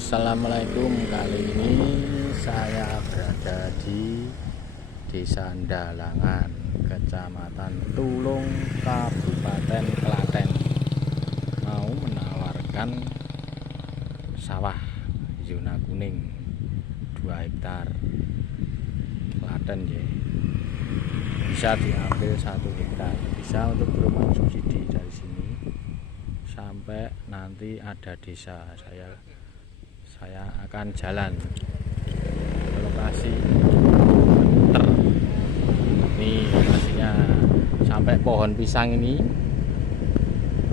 Assalamualaikum. Kali ini saya berada di Desa Ndalangan, Kecamatan Tulung, Kabupaten Klaten. Mau menawarkan sawah zona kuning 2 hektar Klaten ya. Bisa diambil 1 hektar, bisa untuk perumahan subsidi dari sini sampai nanti ada desa. Saya akan jalan ke lokasi muter. Ini lokasinya sampai pohon pisang ini,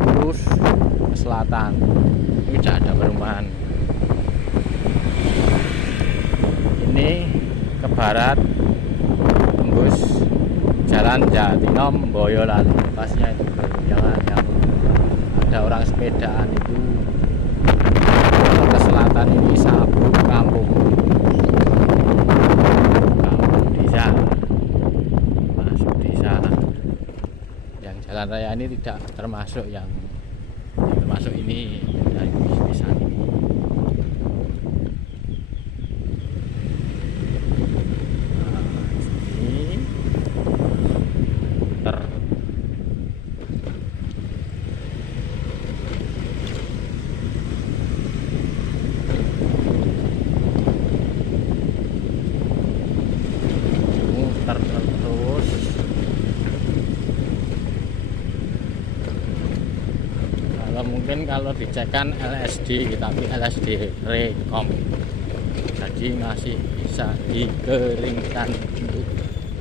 terus ke selatan. Ini tidak ada perumahan. Ini ke barat, tembus jalan Jatinom Boyolan. Lokasinya itu jalan yang ada orang sepedaan itu. Ke selatan ini Sabu kampung desa, masuk desa. Yang jalan raya ini tidak termasuk yang termasuk ini dari desa ini. Terus kalau dicekkan LSD, tapi LSD rekom, jadi masih bisa dikeringkan untuk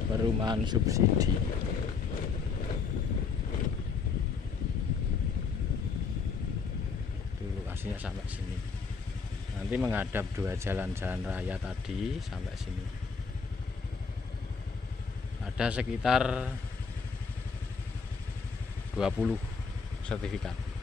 perumahan subsidi. Itu lokasinya sampai sini, nanti menghadap 2 jalan-jalan raya tadi sampai sini. Ada sekitar 20 sertifikat.